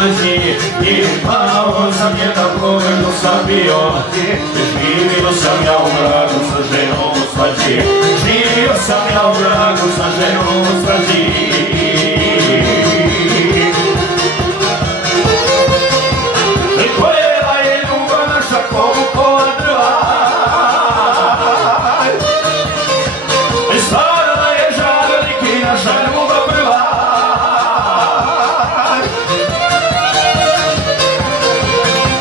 leži i pao sam jedan pogled sam bio. Živio sam ja u mraku sa ženom u svađi. Živio sam ja u mraku sa ženom u svađi. Gorela je ljubav naša kovu kola drva. Stvarala je žarelik i naša ljubav prva.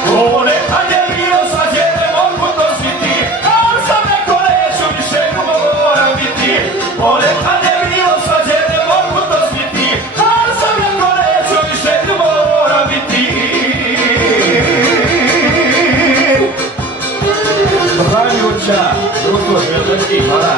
Ponekad je bilo svađe, ne mogu to sviti, ali sam neko neću više ljubav moram biti. Ponekad je bilo svađe, ne mogu to sviti, ali sam neko neću više ljubav moram biti. Hvaljuća, društvo železnih, hvala.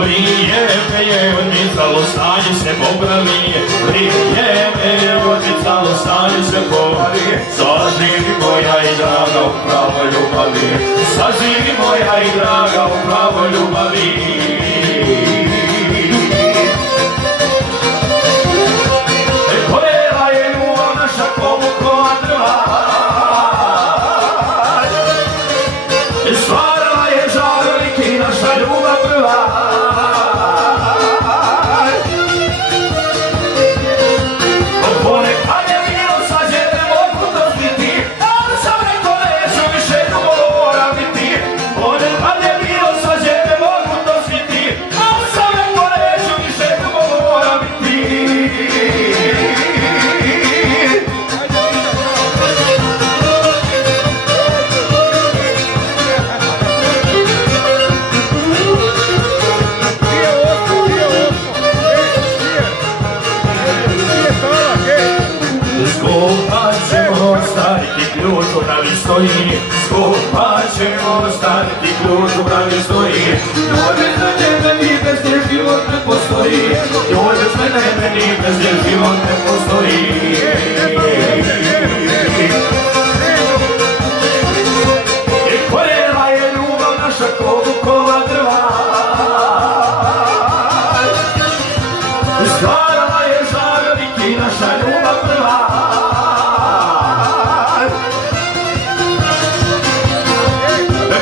Vrijeme je odmicalo, stanje se popravi. Vrijeme je odmicalo, stanje se popravi. Saživi moja i draga u pravoj ljubavi. Saživi moja i draga u pravoj ljubavi. Gorela je ljubav naša kovu kola drva. Stvarala je žarelik i naša ljubav prva. Ponekad je bilo svađe, ne mogu to zniti, ali sam neko neću više ljubav moram biti. Ponekad je bilo svađe, ne mogu to zniti, ali sam neko neću više ljubav moram biti. Skupa ćemo staviti ključ u bravi stoji. Skupa ćemo staviti ključ u bravi stoji. Ljubavez mene, meni bez nje život ne postoji. Ljubavez mene, meni bez nje život ne postoji. Gorela je ljubav naša kovu kola drva. Stvarala je žarelik i naša ljubav prva.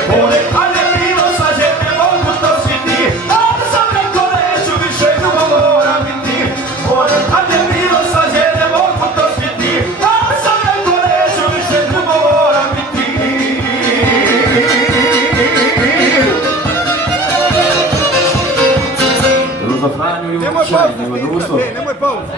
Ponekad je bilo svađe, ne mogu to sviti, ali sam neko neću više ljubav moram biti. Ponekad je bilo svađe, ne mogu to sviti, ali sam neko neću više ljubav moram biti. Društvo Franju Ljubića, nema društvo. Nemoj pauzu.